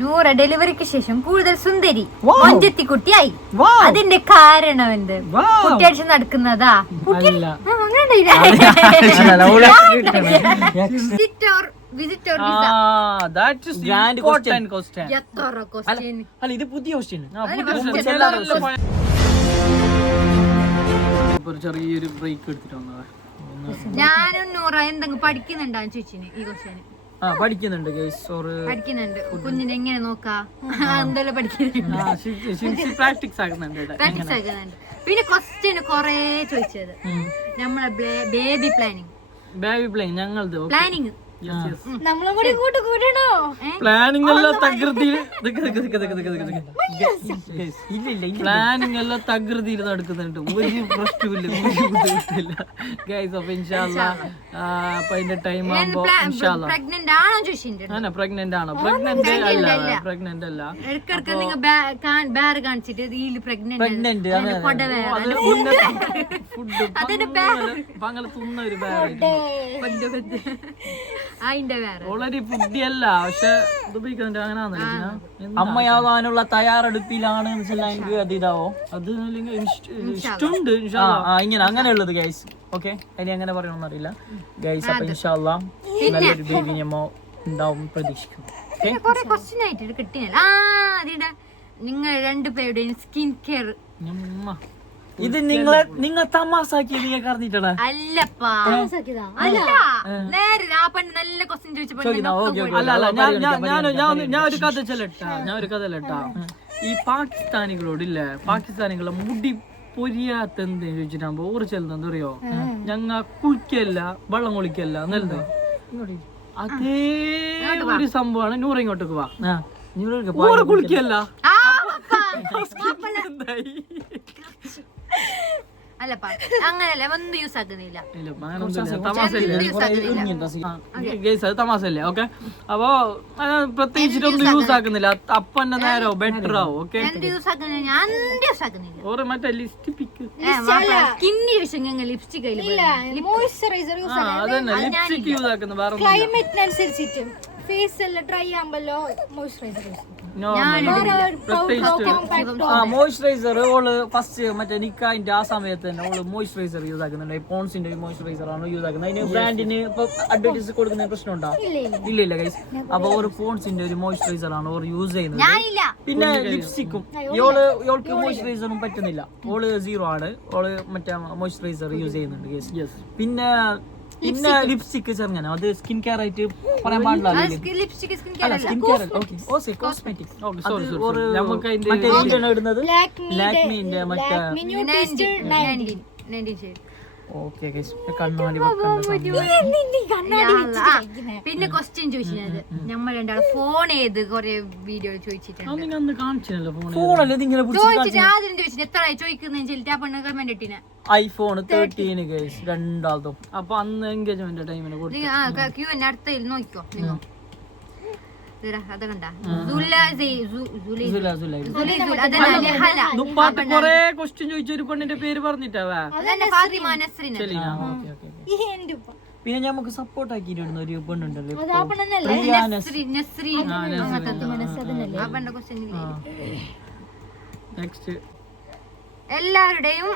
നൂറ ഡെലിവറിക്ക് ശേഷം കൂടുതൽ സുന്ദരി മൊഞ്ചത്തിക്കുട്ടിയായി. അതിന്റെ കാരണം എന്ത്? കുട്ടിയാഴ്ച നടക്കുന്നതാ? ഇത് പുതിയ ക്വസ്റ്റ്യൻ. ചെറിയൊരു ബ്രേക്ക് എടുത്തിട്ട് വന്നതാ. ഞാനും നൂറ എന്തെങ്കിലും പഠിക്കുന്നുണ്ടാന്ന് ചോദിച്ചിന് ഈ ക്വസ്റ്റ്യന്. പഠിക്കുന്നുണ്ട് പഠിക്കുന്നുണ്ട്. കുഞ്ഞിനെ എങ്ങനെ നോക്കാ എന്തെല്ലാം പഠിക്കുന്നുണ്ട്. പ്രാക്ടീസ് ആകുന്നുണ്ട്. പിന്നെ ക്വസ്റ്റ്യന് കൊറേ ചോദിച്ചത് നമ്മളെ ബേബി പ്ലാനിങ് ഞങ്ങളത് പ്ലാനിങ് നമ്മളും കൂടി കൂടണോ? പ്ലാനിങ് എല്ലാം തകൃതിയിൽ പ്ലാനിങ് എല്ലാം തകൃതിയിൽ നടക്കുന്നുണ്ട്. ഒരു പ്രശ്നമില്ല, ഒരു ബുദ്ധിമുട്ടില്ല ഗൈസ്. അപ്പൊ ഇൻഷാല്ലാ അപ്പൊ അതിന്റെ ടൈം ആകുമ്പോ ഇൻഷാല്ലാ. പ്രഗ്നന്റ് ആണോ ചോദിച്ചിട്ടുണ്ട്? പ്രഗ്നന്റ് ആണോ? പ്രഗ്നന്റ് അല്ല. ഇടക്കിടക്ക് നിങ്ങൾ ബാർ കാണിച്ചിട്ട് പ്രഗ്നന്റ് ഫുഡ് അങ്ങനെ തിന്ന ഒരു ബാഗ്. ഓൾറെഡി ഫുഡി അല്ല, പക്ഷെ അമ്മയാവാനുള്ള തയ്യാറെടുപ്പിലാണ് എനിക്ക് അത് ഇതാവോ അത് ഇഷ്ടമുണ്ട്. ഇങ്ങനെ അങ്ങനെയുള്ളത് ഗൈസ്. ഓക്കെ, ഇനി അങ്ങനെ പറയണമെന്ന് അറിയില്ല ഗൈസ്. അപ്പൊ ഇൻഷാല്ലാ നല്ലൊരു ബേബി ഞമ്മ ഉണ്ടാവും പ്രതീക്ഷിക്കും. നിങ്ങൾ രണ്ടുപേരുടെയും സ്കിൻ കെയർ ഇത് നിങ്ങൾ തമാസാക്കി നിങ്ങൾക്ക് അറിഞ്ഞിട്ടാ? അല്ലപ്പാ, നേരെ ആ പെണ്ണ് നല്ല ക്വസ്റ്റ്യൻ ചോദിച്ചപ്പോ ഞാൻ ഒരു കഥ ചെല്ലട്ടാ. ഈ പാകിസ്ഥാനികളോടില്ലേ, പാകിസ്ഥാനികളെ മുടി പൊരിയാത്ത എന്തെന്ന് ചോദിച്ചിട്ടാകുമ്പോ ഓറ് ചെല്ലുന്ന എന്താ അറിയോ? ഞങ്ങ കുളിക്കല്ല, വെള്ളം കുളിക്കല്ല എന്നല്ലേ. അതേ ഒരു സംഭവമാണ്. നൂറ് ഇങ്ങോട്ടേക്ക് വാ. നൂറ് കുളിക്കല്ല. അല്ലപ്പാ, അങ്ങനല്ല, ഒന്നും യൂസ് ആക്കുന്നില്ല. തമാശല്ലേ? ഓക്കെ, അപ്പൊ പ്രത്യേകിച്ചിട്ടൊന്നും യൂസ് ആക്കുന്നില്ല. അപ്പന്നെ നേരോ ബെറ്റർ ആവും. ഓക്കെ, ഓറ് മറ്റേ lipstick lipstick moisturiser lipstick use ആക്കുന്നു. വേറെ ക്ലൈമറ്റിനനുസരിച്ചിട്ട് ഫേസ് എല്ലാം ഡ്രൈ ആകുമ്പല്ലോ മോയ്സ്ചറൈസർ മോയ്സ്ചറൈസർ ഓള് ഫസ്റ്റ് മറ്റേ നിക്കാന്റെ ആ സമയത്ത് തന്നെ ഓള് മോയ്സ്ചറൈസർ യൂസ് ആക്കുന്നുണ്ട്. പോൺസിന്റെ മോയ്സ്ചറൈസർ ആണ് യൂസ് ആക്കുന്നത്. അതിന് ബ്രാൻഡിന് ഇപ്പൊ അഡ്വർടൈസ് കൊടുക്കുന്ന പ്രശ്നം ഉണ്ടോ? ഇല്ല ഗൈസ്. അപ്പൊ ഒരു പോൺസിന്റെ ഒരു മോയ്സ്ചറൈസർ ആണ് ഓർ യൂസ് ചെയ്യുന്നത്. പിന്നെ ലിപ്സ്റ്റിക്കും ഓൾക്ക് മോയ്സ്ചറൈസറും പറ്റുന്നില്ല. ഓള് 0 ആണ്. ഓള് മറ്റേ മോയ്സ്ചറൈസർ യൂസ് ചെയ്യുന്നുണ്ട് ഗൈസ്. പിന്നെ ലിപ്സ്റ്റിക് ചെറുങ്ങനെ അത് സ്കിൻ കെയർ ആയിട്ട് പറയാൻ പാടില്ല. ഇടുന്നത് ലാക്മിന്റെ മറ്റേ കണ്ണാടി. പിന്നെ ക്വസ്റ്റ്യൻ ചോദിച്ചത് നമ്മൾ രണ്ടാളും ഫോൺ ഏത് കൊറേ വീഡിയോ ചോദിച്ചിട്ടുണ്ട്. എത്ര ചോദിക്കുന്ന കമന്റ് ഇട്ടിനെ iPhone 13 ഗൈസ് രണ്ടാൾതും. അപ്പൊ അന്ന് എൻഗേജ്മെന്റ് ടൈമിന് ക്യൂ എന്നെ അടുത്ത നോക്കിക്കോ നിങ്ങൾ. കൊറേ ക്വസ്റ്റ്യൻ ചോദിച്ച ഒരു പെണ്ണിന്റെ പേര് പറഞ്ഞിട്ടാവാ. പിന്നെ നമുക്ക് സപ്പോർട്ട് ആക്കിയിടുന്ന ഒരു പെണ്ണുണ്ടല്ലോ. നെക്സ്റ്റ് എല്ലാവരുടെയും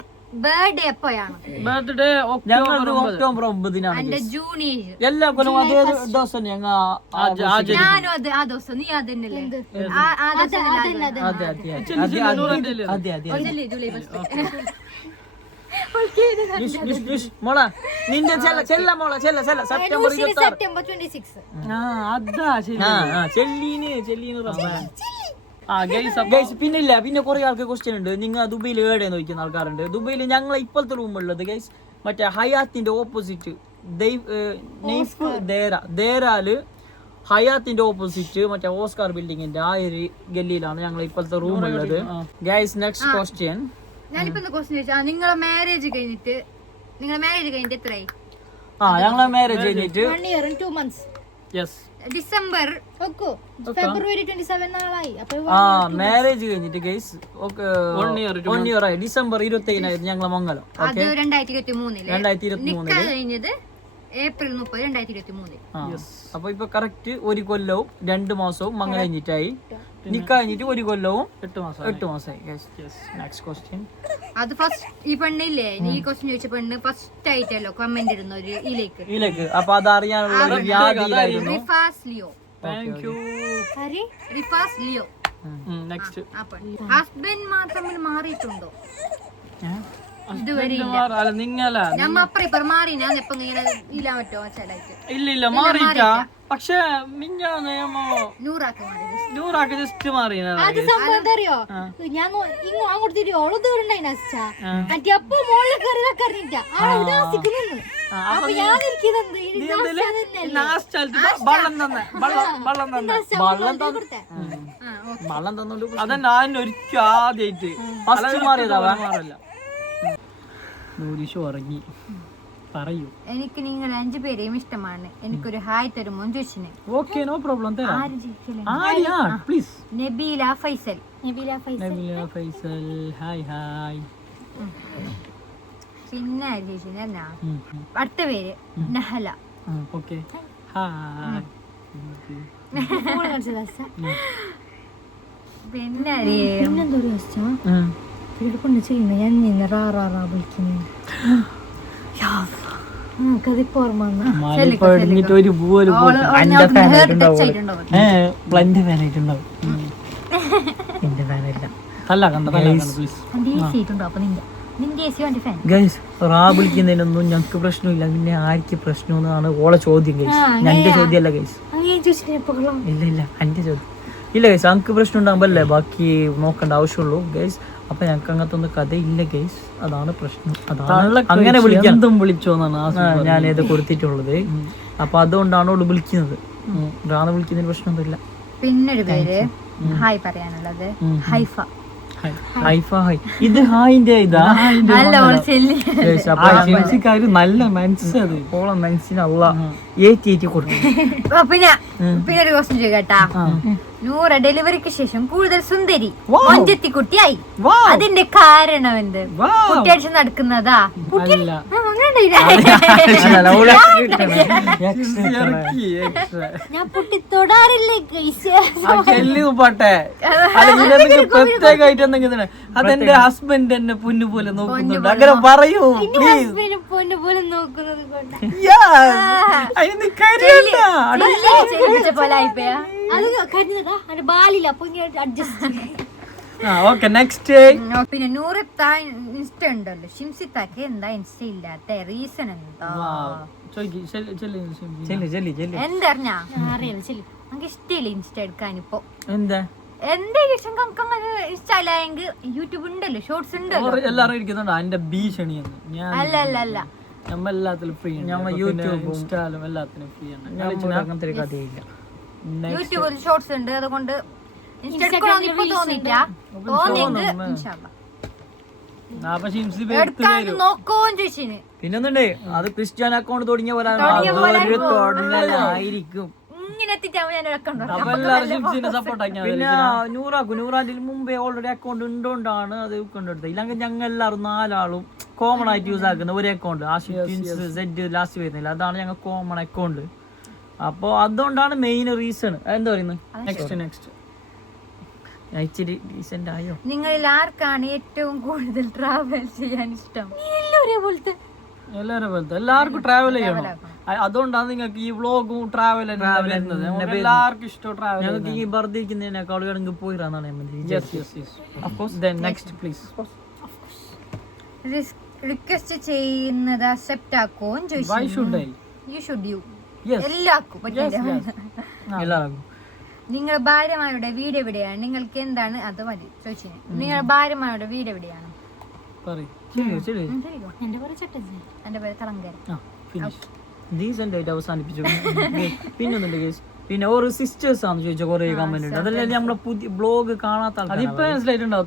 ബർത്ത്ഡേ എപ്പോഴാണ്? ബർത്ത്ഡേ ഒക്ടോബർ 9 എന്റെ ജൂൺ 7. എല്ലാ കൊല്ലം അതേ ദിവസം ഞാനും ആ ദിവസം. നീ അതന്നെയല്ലേ? മോള നിന്റെ സെപ്റ്റംബർ 26. പിന്നെ കുറെ ആൾക്ക് ക്വസ്റ്റ്യൻ ഉണ്ട്. നിങ്ങൾ ദുബൈയിൽ എവിടെയെന്ന് ചോദിക്കുന്ന ആൾക്കാരുണ്ട്. ദുബൈയിൽ ഞങ്ങളെ ഇപ്പോഴത്തെ റൂമുള്ളത് ഗൈസ് മറ്റേ ഹയാത്തിന്റെ ഓപ്പോസിറ്റ് ദേരാല് ഹയാത്തിന്റെ ഓപ്പോസിറ്റ് മറ്റേ ഓസ്കാർ ബിൽഡിങ്ങിന്റെ ആ ഒരു ഗല്ലിയിലാണ് ഞങ്ങൾ ഇപ്പോഴത്തെ റൂം ഉള്ളത് ഗൈസ്. Next question. ഞാനിപ്പോ ക്വസ്റ്റ്യൻ ചോദിച്ചാ നിങ്ങളെ മാരേജ് കഴിഞ്ഞിട്ട് എത്രയായി? ഞങ്ങളെ മാരേജ് കഴിഞ്ഞിട്ട് 1 year and 2 months. Yes, December February 27 നാളായി. മാരേജ് കഴിഞ്ഞിട്ട് ഗൈസ് 1 year ആയി. ഡിസംബർ 27 ഞങ്ങളെ മംഗലം. 2023 2023 കഴിഞ്ഞത് ഏപ്രിൽ 30, 2023. അപ്പൊ ഇപ്പൊ കറക്റ്റ് 1 കൊല്ലവും 2 മാസവും മംഗലം കഴിഞ്ഞിട്ടായി. നിക്ക കഴിഞ്ഞിട്ട് 1 കൊല്ലവും 8 മാസമായി. Next question. അത് ഫസ്റ്റ് ഈ പെണ്ണില്ലേ, ഈ ക്വസ്റ്റ്യൻ ചോദിച്ച പെണ്ണ് ഫസ്റ്റ് ആയിട്ടല്ലോ കമന്റ് ഇടുന്ന ഒരു ഇതിലേക്ക്. അപ്പൊ അത് അറിയാനുള്ള ഒരു വ്യാധിയിലായിരുന്നു. Rifas Leo. Thank you. Rifas Leo. Next. Husband തമ്മിൽ മാറിയിട്ടുണ്ടോ? ഇതുവരെ നിങ്ങള നമ്മ അപ്പുറം മാറി ഞാൻ എപ്പോ ഇങ്ങനെ ഇല്ലാൻ പറ്റോ വെച്ചാലായിട്ട്. ഇല്ല മാറിയിട്ടാ. പക്ഷെ മിഞ്ഞാന്ന് നൂറാക്ക് ജസ്റ്റ് മാറി. അത് സംഭവം എന്താ അറിയോ, ഞാൻ അങ്ങോട്ട് തിരി ഓള് ദൂരണ്ടായി അപ്പൊ മോളിൽ കയറിയിട്ടാ അപ്പൊ അതന്നെ ഒരിക്കലും ആദ്യായിട്ട് ഫസ്റ്റ് മാറിയതാ, മാറല്ല. ഉറങ്ങി പറയൂ. എനിക്ക് നിങ്ങൾ 5 പേരെയും ഇഷ്ടമാണ്. എനിക്കൊരു ഹായ് തരുമോ ചോദിച്ചിന്. Okay, no problem. Please. Nabeela Faisal. Hi hi. പിന്നെ ചേച്ചിന് അടുത്ത പേര് നഹല. Okay, hi. പിന്നെ കൊണ്ട് ചെയ്യുന്ന ഞാൻ നിന്ന് വിളിക്കുന്നു. നമുക്കതിപ്പോ ഓർമ്മ ഒരു പോലും പ്ലന്റ് ഫാനായിട്ടുണ്ടാവും. എന്റെ ഫാനല്ല. വിളിക്കുന്നതിനൊന്നും ഞങ്ങക്ക് പ്രശ്നമില്ല. പിന്നെ ആർക്ക് പ്രശ്നമെന്നാണ് ഓളെ ചോദ്യം. ഗൈസ് എന്റെ ചോദ്യമല്ല ഗൈസ്. ഇല്ല എന്റെ ചോദ്യം ഇല്ല ഗൈസ്. ഞങ്ങക്ക് പ്രശ്നം ഉണ്ടാകുമ്പല്ലേ ബാക്കി നോക്കേണ്ട ആവശ്യമുള്ളൂ ഗൈസ്. അപ്പൊ ഞങ്ങക്ക് അങ്ങനത്തെ ഒന്നും കഥയില്ല ഗൈസ്. അതാണ് പ്രശ്നം. അതാണ് അങ്ങനെ വിളിച്ചോന്നാണ് ഞാനേത് കൊടുത്തിട്ടുള്ളത്. അപ്പൊ അതുകൊണ്ടാണ് ഓള് വിളിക്കുന്നത്. റാണ വിളിക്കുന്നതിന് പ്രശ്നമൊന്നുമില്ല. പിന്നൊരു പേര് ഹായ് പറയാനുള്ളത് ഹൈഫ. ഇത് ഹായിന്റെ ഇതാ നല്ല മനസ്സിലത് ഓളെ മനസ്സിനല്ല ഏറ്റി കൊടുക്കും. പിന്നെ ഒരു ക്വസ്റ്റ്യൻ ചോദിക്കട്ടാ. നൂറ ഡെലിവറിക്ക് ശേഷം കൂടുതൽ സുന്ദരി മൊഞ്ചത്തിക്കുട്ടിയായി. അതിന്റെ കാരണം എന്ത്? കുട്ടിയാഴ്ച നടക്കുന്നതാ? ഞാൻ പൊട്ടി തൊടാറില്ലേ പോട്ടെ. പ്രത്യേകമായിട്ട് എന്തെങ്കിലും അതെന്റെ ഹസ്ബൻഡ് എന്നെ പൊന്നു പോലെ നോക്കുന്നുണ്ട്. അങ്ങനെ പറയൂ പൊന്നു പോലെ നോക്കുന്നത് കൊണ്ട് ബാലില്ല അപ്പൊ അഡ്ജസ്റ്റ്. പിന്നെ നൂറത്ത ഇൻസ്റ്റ ഉണ്ടല്ലോ, ഷിംസിത്താക്ക് എന്താ ഇൻസ്റ്റ ഇല്ലാത്ത റീസൺ എന്താ? എന്തറിഞ്ഞാ നമുക്ക് ഇഷ്ടമില്ല ഇൻസ്റ്റ എടുക്കാനിപ്പോ. എന്താ ഇൻസ്റ്റ അല്ലായെങ്കിൽ യൂട്യൂബ് ഉണ്ടല്ലോ, ഷോർട്സ് ഉണ്ടല്ലോ. എല്ലാരും ഇരിക്കുന്നുണ്ടോ എന്റെ ഭീഷണിയെന്ന്? അല്ല നമ്മ എല്ലാത്തിലും ഫ്രീ ആണ്. യൂട്യൂബ് ഇൻസ്റ്റാലും എല്ലാത്തിനും ഫ്രീ ആണ്. അങ്ങനത്തെ കഥയില്ല. യൂട്യൂബിൽ ഷോർട്സ് ഉണ്ട്, അതുകൊണ്ട് പിന്നൊന്നുണ്ടേ അത് ക്രിസ്ത്യൻ അക്കൗണ്ട് തുടങ്ങിയ പോലായിരിക്കും. പിന്നെ നൂറാൻ്റെ മുമ്പേ ഓൾറെഡി അക്കൗണ്ട് ഉണ്ടോണ്ടാണ് അത് കൊണ്ടെടുത്തത്. ഇല്ലെങ്കിൽ ഞങ്ങൾ എല്ലാവരും 4 ആളും കോമൺ ആയിട്ട് യൂസ് ആക്കുന്ന ഒരു അക്കൗണ്ട് ലാസ്റ്റ് വരുന്നില്ല. അതാണ് ഞങ്ങൾ കോമൺ അക്കൗണ്ട്. അപ്പൊ അതുകൊണ്ടാണ് മെയിൻ റീസൺ. എന്താ പറയുന്നത്? നെക്സ്റ്റ് നിങ്ങളിൽ ആർക്കാണ് ഏറ്റവും കൂടുതൽ ട്രാവൽ ചെയ്യാൻ ഇഷ്ടം? എല്ലാവരും പോലത്തെ എല്ലാവർക്കും ട്രാവൽ ചെയ്യണം. അതുകൊണ്ടാണ് നിങ്ങൾക്ക് ഈ വ്ളോഗും ട്രാവൽ എല്ലാവർക്കും ഇഷ്ടം. ട്രാവൽ ഞങ്ങൾക്ക് ഈ ബർത്ത് ഇരിക്കുന്നതിനേക്കാൾ വേണമെങ്കിൽ പോയിരാന്നാണ്. റിക്വസ്റ്റ് ചെയ്യുന്നത് അക്സെപ്റ്റ് ആക്കോ ചോദിച്ചു. എല്ലാവർക്കും നിങ്ങളുടെ ഭാര്യമാരുടെ വീട് എവിടെയാണ്? നിങ്ങൾക്ക് എന്താണ് അത് മതി ചോദിച്ചു. നിങ്ങളുടെ ഭാര്യമാരുടെ വീട് എവിടെയാണ്? എന്റെ പേര് തളങ്കര. അവസാനിപ്പിച്ചു. പിന്നൊന്നുണ്ട് കേസ്. പിന്നെ ഓരോ സിസ്റ്റേഴ്സ് ആണ് ചോദിച്ച കുറെ കമന്റ് ഉണ്ട്. അതല്ലേ നമ്മളെ പുതിയ ബ്ലോഗ് കാണാത്ത അതിപ്പോ മനസ്സിലായിട്ടുണ്ടാവും.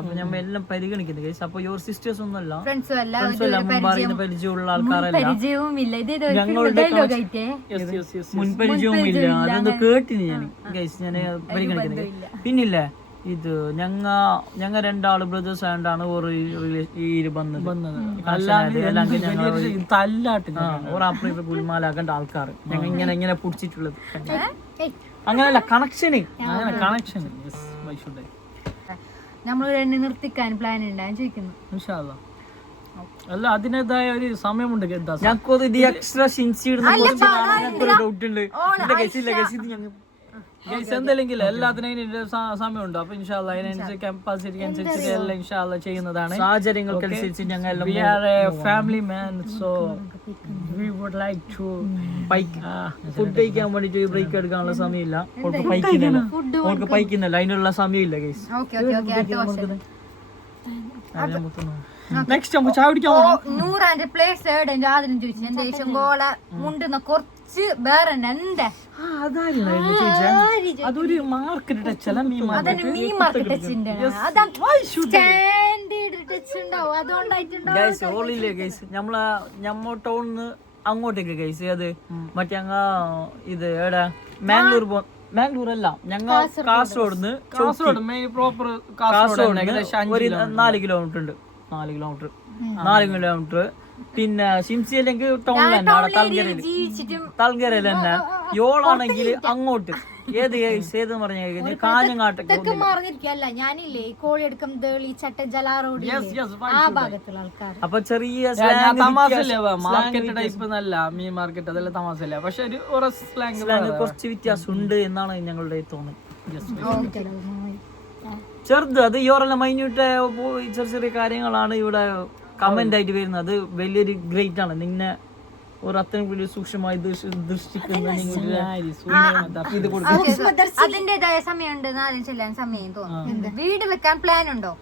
അപ്പൊ നമ്മൾ എല്ലാം പരിഗണിക്കുന്നത് കേസ്. അപ്പൊ യുവർ സിസ്റ്റേഴ്സ് ഒന്നുമല്ല, പരിചയമുള്ള ആൾക്കാരല്ല. മുൻപരിചയവും ഇല്ല. അതൊന്ന് കേട്ടിന് ഞാൻ ഗൈസ്. ഞാൻ പരിഗണിക്കുന്നത്. പിന്നില്ലേ ഇത് ഞങ്ങ രണ്ടാള് ബ്രദേഴ്സ് ആയതുകൊണ്ടാണ് ഒരു വന്നത് തല്ലാട്ട് ഗുൽമാലാക്കേണ്ട ആൾക്കാർ ഞങ്ങൾ ഇങ്ങനെ പിടിച്ചിട്ടുള്ളത് അങ്ങനെയല്ല കണക്ഷന് നമ്മൾ രണ്ട് നിർത്തിക്കാൻ പ്ലാൻ ഉണ്ടായെന്ന് ചോദിക്കുന്നു. അല്ല അതിനേതായ ഒരു സമയമുണ്ട്. ഞങ്ങൾക്ക് എക്സ്ട്രാ ഡൗട്ട് ഉണ്ട്. എന്തെങ്കിലും എല്ലാത്തിനും സമയമുണ്ട്. അപ്പൊ ഇൻഷാല്ല അതിനനുസരിച്ച് കപ്പാസിറ്റി അനുസരിച്ച് എല്ലാം ഇൻഷാല്ല ചെയ്യുന്നതാണ്. സാഹചര്യങ്ങൾക്കനുസരിച്ച് ഞങ്ങൾ family man. So we would like to food കഴിക്കാൻ വേണ്ടിട്ട് ബ്രേക്ക് എടുക്കാനുള്ള സമയമില്ല. അവർക്ക് പൈക്കുന്നില്ല, അതിനുള്ള സമയമില്ല ഗൈസ്. നെക്സ്റ്റ് നമുക്ക് ചായ കുടിക്കാൻ നൂറാന്റെ പ്ലേസ് ആദ്യം ചോദിച്ചു എന്റെ ശങ്കോള മുണ്ടുന്ന കുറച്ച് വേറെ എന്താ അതൊരു മാർക്കറ്റ് ടച്ച് അല്ല, മീൻ മാർക്കറ്റ് ടച്ചിന്റെ ഞമ്മ ടൗണിന്ന് അങ്ങോട്ടേക്ക് ഗൈസ്. അത് മറ്റേ ഇത് എവിടെ മാംഗ്ലൂർ അല്ല, ഞങ്ങൾ കാസർഗോഡ് പ്രോപ്പർ ഒരു 4 കിലോമീറ്റർ ഉണ്ട്. 4 കിലോമീറ്റർ. പിന്നെ ഷിംസി അല്ലെങ്കിൽ ടൗണിൽ തന്നെ തൽങ്കരയിൽ തന്നെ. യോളാണെങ്കിൽ അങ്ങോട്ട് ഏത് ഏത് പറഞ്ഞ കാഞ്ഞങ്ങാട്ടൊക്കെ ഞാനില്ലേ കോഴിയെടുക്കും അപ്പൊ ചെറിയ മാർക്കറ്റ് ടൈപ്പ് എന്നല്ല മീൻ മാർക്കറ്റ്, അതെല്ലാം തമാശല്ല. പക്ഷെ കുറച്ച് വ്യത്യാസം ഉണ്ട് എന്നാണ് ഞങ്ങളുടെ തോന്നുന്നത്. ചെറുത് അത് ഇവരെല്ലാം മൈന്യൂട്ട് ചെറിയ കാര്യങ്ങളാണ് ഇവിടെ കമന്റ് ആയിട്ട് വരുന്നത്. അത് വലിയൊരു ഗ്രേറ്റ് ആണ്. നിന്നെ ഒരു അത്രയും വലിയ സൂക്ഷ്മമായി ദൃഷ്ടിക്കുന്ന അതിന്റേതായ സമയമുണ്ട്. ചെല്ലാൻ സമയം തോന്നുന്നു. വീട് വെക്കാൻ പ്ലാൻ ഉണ്ടോ?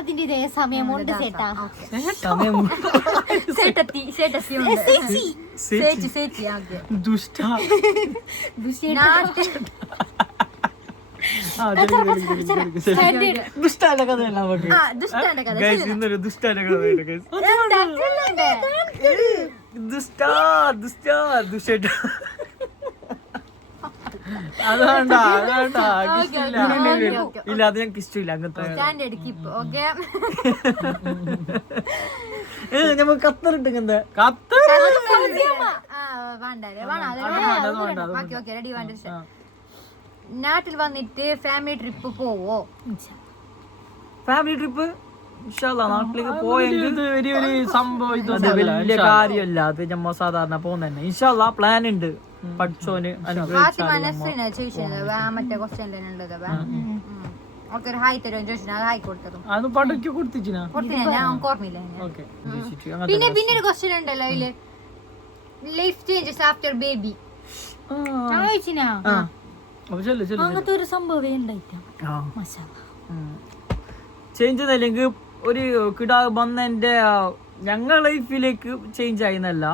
അതിന്റേതായ സമയമുണ്ട്. ദുഷ്ടാന്റെ കഥയല്ല ദുഷ്ടാന്റെ കഥ ദുഷ്ട ഇല്ല, അത് ഞങ്ങൾക്ക് ഇഷ്ടമില്ല അങ്ങനത്തെ. നമുക്ക് ഖത്തറുണ്ട് ഇങ്ങനത്തെ. നാട്ടിൽ വന്നിട്ട് ഫാമിലി ട്രിപ്പ് പോവോ? ഫാമിലി ട്രിപ്പ് നാട്ടിലേക്ക് പോയെങ്കിൽ സംഭവം വലിയ കാര്യമല്ല. അത് നമ്മ സാധാരണ പോകുന്ന ഇൻഷാല്ലാ പ്ലാൻ ഉണ്ട്. പഠിച്ചോന് പിന്നെ പിന്നൊരു ക്വസ്റ്റ്യൻ ഉണ്ടല്ലോ അതില്, ലൈഫ് ചേഞ്ചസ് ആഫ്റ്റർ ബേബി. അങ്ങനത്തെ ഒരു സംഭവം ചേഞ്ച് അല്ലെങ്കിൽ ഒരു കിടാവ് വന്നെന്റെ ഞങ്ങൾ ലൈഫിലേക്ക് ചേഞ്ച് ആയിന്നല്ല,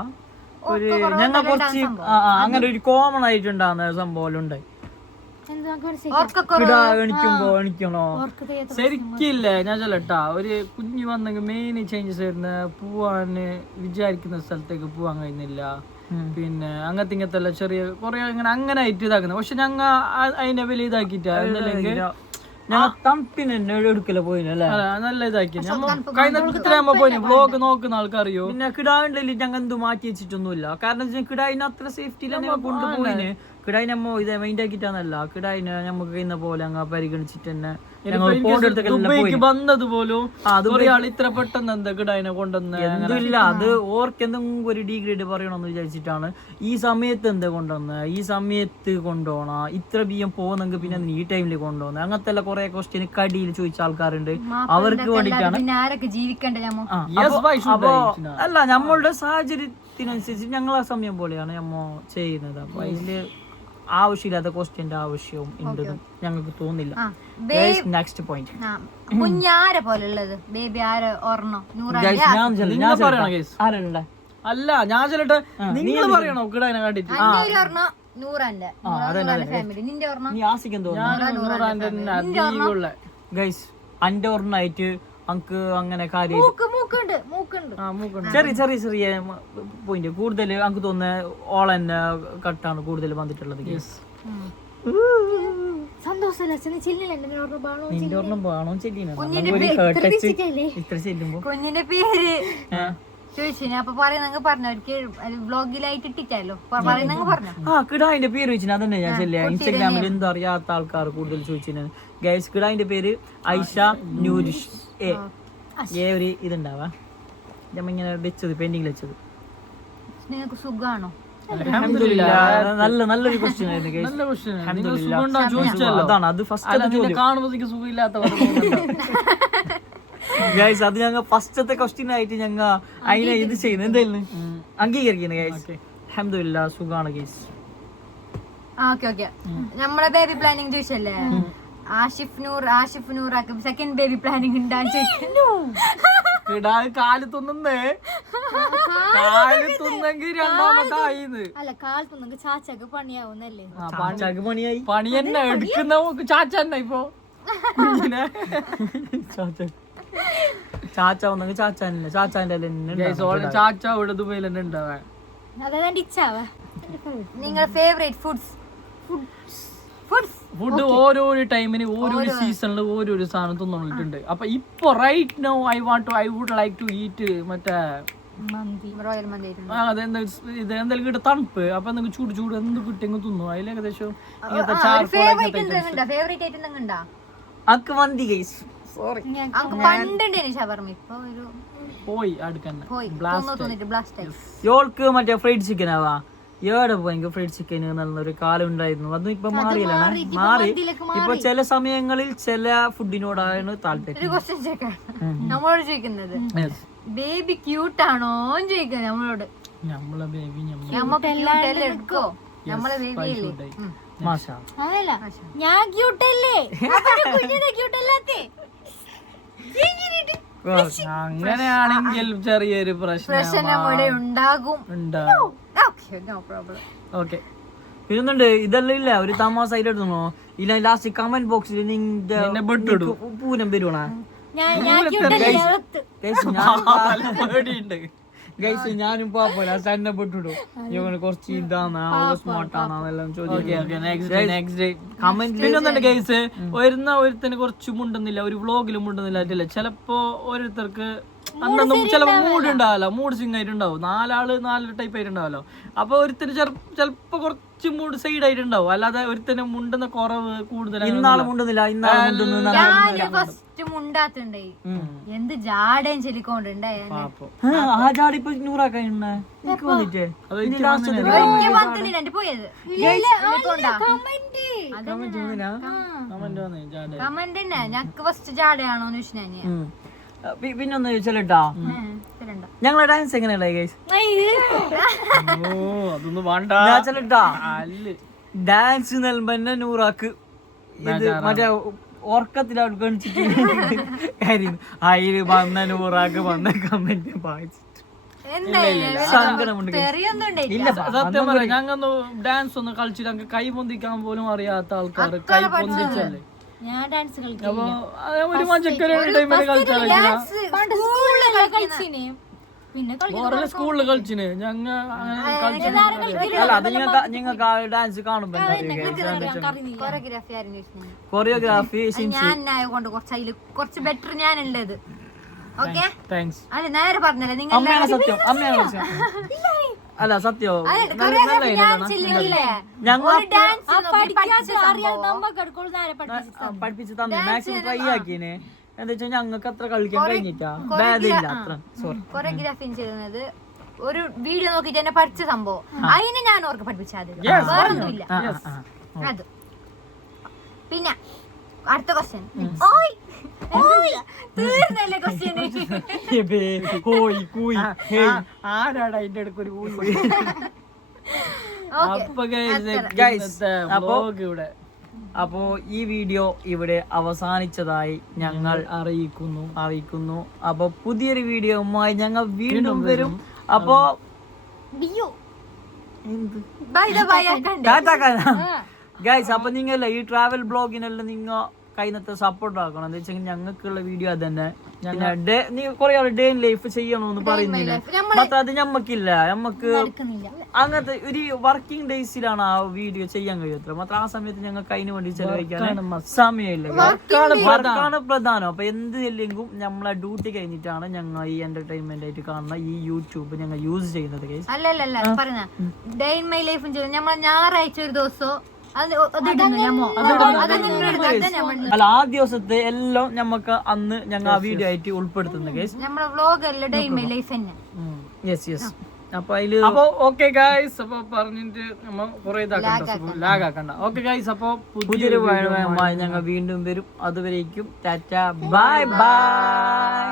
ഒരു ഞങ്ങൾ കുറച്ച് അങ്ങനെ ഒരു കോമൺ ആയിട്ടുണ്ടാകുന്ന സംഭവം ഉണ്ടായി. എണിക്കണോ ശരിക്കില്ലേ? ഞാൻ ചൊല്ലട്ടാ, ഒരു കുഞ്ഞു വന്നെങ്കിൽ മെയിൻ ചേഞ്ചസ് വരുന്ന പോവാന് വിചാരിക്കുന്ന സ്ഥലത്തേക്ക് പോവാൻ കഴിയുന്നില്ല. പിന്നെ അങ്ങനത്തെ ഇങ്ങനത്തെ ചെറിയ കുറെ അങ്ങനെ ആയിട്ട് ഇതാക്കുന്നത്. പക്ഷെ ഞങ്ങ അതിനെ വലിയ ഇതാക്കിട്ടാ തണുപ്പിന് എടുക്കല പോയില്ലേ, നല്ല ഇതാക്കി കഴിഞ്ഞ പോയി വ്ലോഗ് നോക്കുന്ന ആൾക്കറിയോ. പിന്നെ കിടാവിന്റെ ഞങ്ങൾ എന്ത് മാറ്റി വെച്ചിട്ടൊന്നുമില്ല. കാരണം കിടായിന് അത്ര സേഫ്റ്റിയിൽ കൊണ്ടുപോയിന്. കിടായി നമ്മ ഇതേ മൈൻഡ് ആക്കിട്ടാന്നല്ല, കിടായിനെ നമുക്ക് കഴിയുന്ന പോലെ അങ്ങ് പരിഗണിച്ചിട്ട് തന്നെ വന്നത് പോലും ഇത്ര പെട്ടെന്ന് എന്താ കിടായിനെ കൊണ്ടുവന്ന് എന്തില്ല. അത് ഓർക്ക് എന്തെങ്കിലും ഒരു ഡിഗ്രേഡ് പറയണമെന്ന് വിചാരിച്ചിട്ടാണ് ഈ സമയത്ത് എന്താ കൊണ്ടുവന്ന്, ഈ സമയത്ത് കൊണ്ടുപോകണ, ഇത്ര ബിയം പോകുന്നെങ്കിൽ പിന്നെ ഈ ടൈമിൽ കൊണ്ടുപോകുന്നത്, അങ്ങനത്തെ എല്ലാം കുറെ ക്വസ്റ്റ്യൻ കടിയിൽ ചോദിച്ച ആൾക്കാരുണ്ട്. അവർക്ക് വേണ്ടിയിട്ടാണ്. അപ്പൊ അല്ല, നമ്മളുടെ സാഹചര്യത്തിനനുസരിച്ച് ഞങ്ങളെ സമയം പോലെയാണ് നമ്മ ചെയ്യുന്നത്. അപ്പൊ അതില് ആവശ്യമില്ലാത്ത ക്വസ്റ്റ്യന്റെ ആവശ്യവും ഉണ്ടെന്ന് ഞങ്ങൾക്ക് തോന്നില്ല. നെക്സ്റ്റ് പോയിന്റ്, കുഞ്ഞാരെ പോലുള്ളത് ബേബി ആര് ഓർണോ? അല്ല ഞാൻ ചെല്ലട്ടെ, നിങ്ങൾ പറയണോ കിടാനെ കണ്ടിട്ട്? അന്റെ ഓർണായിട്ട് അങ്ക് അങ്ങനെ കാര്യം ചെറിയ ചെറിയ ചെറിയ പോയിന്റ് കൂടുതൽ അങ്ക് തോന്നുന്ന ഓളന്നെ കട്ടാണ് കൂടുതൽ വന്നിട്ടുള്ളത്. സന്തോഷമല്ല അച്ഛന് ചെല്ലില്ല എന്റെ ഓർമ്മ ബാണോ നിന്റെ ഓർമ്മ വേണോ ചെല്ലിനോ ഇത്ര ചെല്ലുമ്പോ കുഞ്ഞിന്റെ പേര് ചോദിച്ചു ഞാൻ അപ്പൊ പറയുന്നെങ്കിൽ പറഞ്ഞു അവർക്ക് വ്ളോഗിലായിട്ട് ഇട്ടിട്ടല്ലോ പറയുന്നെങ്കിൽ പറഞ്ഞു കിടായിന്റെ പേര് ചോദിച്ചു അതന്നെ ഞാൻ ചെല്ലിയ ഇൻസ്റ്റാഗ്രാമിൽ എന്തോ അറിയാത്ത ആൾക്കാർ കൂടുതൽ ചോദിച്ചു ഗൈസ് കിടായിന്റെ പേര് ഐഷ നൂരിഷ് ഒരു ഇതുണ്ടാവാ നമ്മ ഇങ്ങനെ വെച്ചത് പെൻഡിങ്ങിൽ വെച്ചത് നിങ്ങൾക്ക് സുഖാണോ നല്ലൊരു ക്വസ്റ്റ്യൻ ആയിരുന്നു guys. നല്ല question ആണ്. നിങ്ങൾ അൽഹംദുലില്ലാ. സുഖമുണ്ടോ ചോദിച്ചല്ലോ. അതാണ് അത് ഫസ്റ്റ് കാണുമ്പോഴത്തേക്ക് സുഖമില്ലാത്ത ഗൈസ് അത് ഞങ്ങൾ ഫസ്റ്റത്തെ ക്വസ്റ്റ്യൻ ആയിട്ട് ഞങ്ങൾ അതിനെ ഇത് ചെയ്യുന്നു എന്തായാലും അംഗീകരിക്കുന്നു ഗൈസ് അൽഹംദുലില്ലാ സുഖാണ് ഗൈസ് ഓക്കെ ഓക്കെ നമ്മളെ ബേബി പ്ലാനിങ് ചോദിച്ചല്ലേ ആഷിഫ് നൂർ സെക്കൻഡ് ബേബി പ്ലാനിങ് ഉണ്ടാന്ന് ചോദിക്കുന്നു കാല് തുന്നുന്നേ കാല് തുന്നെങ്കിൽ രണ്ടാമത്തെ ആയിന്ന് അല്ല കാലത്ത് നിങ്ങൾക്ക് ചാച്ചക്ക് പണിയാവുന്നല്ലേ ചാച്ചാക്ക് പണിയായി പണി തന്നെ എടുക്കുന്ന ചാച്ച തന്നെ ഇപ്പൊ ചാച്ച വന്നെങ്കിൽ ചാച്ചാനില്ല ചാച്ചാന്റെ ചാച്ച ഇവിടെ ദുബൈയിൽ തന്നെ ഉണ്ടാവാൻ അതാ ഇച്ചാവാ നിങ്ങളുടെ ഫേവറേറ്റ് ഫുഡ്സ് ഫുഡ് ഓരോരോ ടൈമിന് ഓരോരോ സീസണിൽ ഓരോരോ സാധനം തിന്നിട്ടുണ്ട് അപ്പൊ ഇപ്പൊ right now I would like to eat മറ്റേ റോയൽ മന്തി ഇതെന്തായാലും കിട്ടും തണുപ്പ് അപ്പൊ എന്തെങ്കിലും ചൂട് എന്ത് കിട്ടിയെങ്കിൽ തിന്നു അതിൽ ഏകദേശം ഇങ്ങനത്തെ ഫേവറേറ്റ് ആയിട്ട് എന്തെങ്കിലും അക്ക് മന്തി ഗൈസ് സോറി പണ്ടുണ്ടേനു ഷവർമ ഇപ്പൊ ഒരു പോയി അടുക്കന്നെ പോയി തോന്നിട്ട് ബ്ലാസ്റ്റ് ആയി യോൾക്ക് മറ്റേ ഫ്രൈഡ് ചിക്കൻ ആവാ ഏടെ പോയി ഫ്രൈഡ് ചിക്കൻ നല്ലൊരു കാലം ഉണ്ടായിരുന്നു അതും ഇപ്പൊ മാറിയില്ലാണ് മാറി ഇപ്പൊ ചില സമയങ്ങളിൽ ചില ഫുഡിനോടാണ് താല്പര്യം ഒരു ക്വസ്റ്റ്യൻ ചോദിക്കാം നമ്മളോട് ചോദിക്കുന്നത് ബേബി ക്യൂട്ട് ആണോ ചോദിക്കുന്നത് നമ്മളോട് നമ്മളെ ബേബി നമ്മക്ക് എടുക്കോ നമ്മളെ ബേബി അല്ലേ മാഷാ അതല്ല ഞാൻ ക്യൂട്ടല്ലേ ക്യൂട്ടല്ലാത്തേ അങ്ങനെയാണെങ്കിൽ ചെറിയൊരു പ്രശ്നം ഇവിടെ ഉണ്ടാകും ഉണ്ടാവും നോ പ്രോബ്ലം ഓക്കെ പിന്നൊന്നുണ്ട് ഇതെല്ലാം ഇല്ല ഒരു തമാശ ആയിട്ട് എടുത്തോ ഇല്ല ലാസ്റ്റ് കമന്റ് ബോക്സിൽ നിന്റെ പൂരം വരുവാണ ഗൈസ് ഞാനും പോല തന്നെ പെട്ടിടും ഇവന് കുറച്ച് ഇതാണ് സ്മാർട്ടാണെന്നെല്ലാം പിന്നൊന്നുണ്ട് ഗൈസ് വരുന്ന ഒരുത്തന് കുറച്ച് മുണ്ടുന്നില്ല ഒരു വ്ളോഗിലും മുണ്ടുന്നില്ല ചിലപ്പോ ഓരോരുത്തർക്ക് അന്നൊന്നും ചിലപ്പോ മൂഡ് ഉണ്ടാവല്ലോ മൂഡ് സിംഗ് ആയിട്ടുണ്ടാവും നാല് ടൈപ്പ് ആയിട്ടുണ്ടാവല്ലോ അപ്പൊ ഒരുത്തിന് ചിലപ്പോ കുറച്ച് മൂഡ് സൈഡ് ആയിട്ടുണ്ടാവും അല്ലാതെ ഒരുത്തിന് മുണ്ടുന്ന കുറവ് കൂടുതൽ ഫസ്റ്റ് മുണ്ടാത്തുണ്ടേ എന്ത് ജാടയും ചെലിക്കൊണ്ടുണ്ടേ പോയത് കമന്റ് തന്നെ ഞങ്ങക്ക് ഫസ്റ്റ് ജാടയാണോന്ന് ചോദിച്ചു പിന്നൊന്ന് ചോദിച്ചാലേട്ടാ ഞങ്ങളെ ഡാൻസ് എങ്ങനെയുള്ള അതൊന്നും വേണ്ട ഡാൻസ് നൽകുമ്പോ നൂറാക്ക് ഇത് മറ്റേ ഓർക്കത്തിലാണ് കാണിച്ചിട്ട് കാര്യം അതില് വന്ന നൂറാക്ക് വന്ന കമന്റ് വായിച്ചിട്ട് സത്യം പറയാം ഞങ്ങൊന്ന് ഡാൻസ് ഒന്ന് കളിച്ചിട്ട് ഞങ്ങൾക്ക് കൈ പൊന്തിക്കാൻ പോലും അറിയാത്ത ആൾക്കാർ കൈ പൊന്തിച്ചല്ലേ ഞാൻ ഡാൻസ് അപ്പൊ ഒരു മച്ചക്കര ടൈമില് സ്കൂളില് കളിച്ചിന് ഞങ്ങൾ ഡാൻസ് കാണുമ്പോ കൊറിയോഗ്രാഫി കുറച്ച് ബെറ്റർ ഞാനുള്ളത് ഓക്കെ താങ്ക്സ് അല്ല നേരെ പറഞ്ഞല്ലേ നിങ്ങൾ അമ്മയാണ് സത്യം അല്ല സത്യോ പഠിപ്പിച്ച് തന്നെ മാക്സിമം ട്രൈ ആക്കിനെ എന്താ വെച്ചാൽ ഞങ്ങൾക്ക് അത്ര കളിക്കാൻ കഴിഞ്ഞിട്ടാ ബാധില്ല അത്ര സോറി കൊറിയോഗ്രാഫി ചെയ്യുന്നത് ഒരു വീഡിയോ നോക്കിട്ട് തന്നെ പഠിച്ച സംഭവം അതിന് ഞാൻ ഓർക്ക് പഠിപ്പിച്ചത് വേറൊന്നുമില്ല അത് പിന്നെ അടുത്ത ക്വസ്റ്റ്യൻ തീർന്നല്ലേ ക്വസ്റ്റ്യൻ ആരാടാ അതിന്റെ ഇടയ്ക്ക് ഒരു അപ്പോ ഈ വീഡിയോ ഇവിടെ അവസാനിച്ചതായി ഞങ്ങൾ അറിയിക്കുന്നു അപ്പൊ പുതിയൊരു വീഡിയോയുമായി ഞങ്ങൾ വീണ്ടും വരും അപ്പോ ഗൈസ് അപ്പൊ നിങ്ങല്ല ഈ ട്രാവൽ ബ്ലോഗിനെല്ലാം കൈനത്തെ സപ്പോർട്ട് ആക്കണം. എന്താ വെച്ചാൽ ഞങ്ങൾക്കുള്ള വീഡിയോ അത് തന്നെ. നീ കുറെ ആള് ഡേ ഇൻ ലൈഫ് ചെയ്യണമെന്ന് പറയുന്നില്ല, മാത്രം അത് ഞമ്മക്കില്ല. ഞമ്മക്ക് അങ്ങനത്തെ ഒരു വർക്കിംഗ് ഡേയ്സിലാണ് ആ വീഡിയോ ചെയ്യാൻ കഴിയത്ര. മാത്രം ആ സമയത്ത് ഞങ്ങൾക്ക് അതിന് വേണ്ടി ചെലവഴിക്കാൻ സമയമില്ല. വർക്കാണ് പ്രധാനം. അപ്പൊ എന്ത് ഇല്ലെങ്കിലും നമ്മളെ ഡ്യൂട്ടി കഴിഞ്ഞിട്ടാണ് ഞങ്ങൾ ഈ എന്റർടൈൻമെന്റ് ആയിട്ട് കാണുന്ന ഈ യൂട്യൂബ് ഞങ്ങൾ യൂസ് ചെയ്യുന്നത്. അല്ലല്ല പറഞ്ഞ ഡേ ഇൻ മൈ ലൈഫും ചെയ്യും. നമ്മൾ ഞായറാഴ്ച ഒരു ദിവസം അല്ല, ആ ദിവസത്തെ എല്ലാം നമുക്ക് അന്ന് ഞങ്ങൾ ആ വീഡിയോ ആയിട്ട് ഉൾപ്പെടുത്തുന്ന കേസ് നമ്മുടെ വ്ലോഗ് അല്ല ഡേ ഇൻ മൈ ലൈഫ് തന്നെ. യെസ്. അപ്പൊ അതില് ഓക്കെ ഗൈസ്, അപ്പൊ പറഞ്ഞിട്ട് നമ്മ കുറെ ലാഗ് ആക്കണ്ട. ഓക്കെ ഗൈസ്, അപ്പൊ പുതിയൊരു വഴമായി ഞങ്ങൾ വീണ്ടും വരും. അതുവരേക്കും ടാറ്റ ബൈ ബൈ.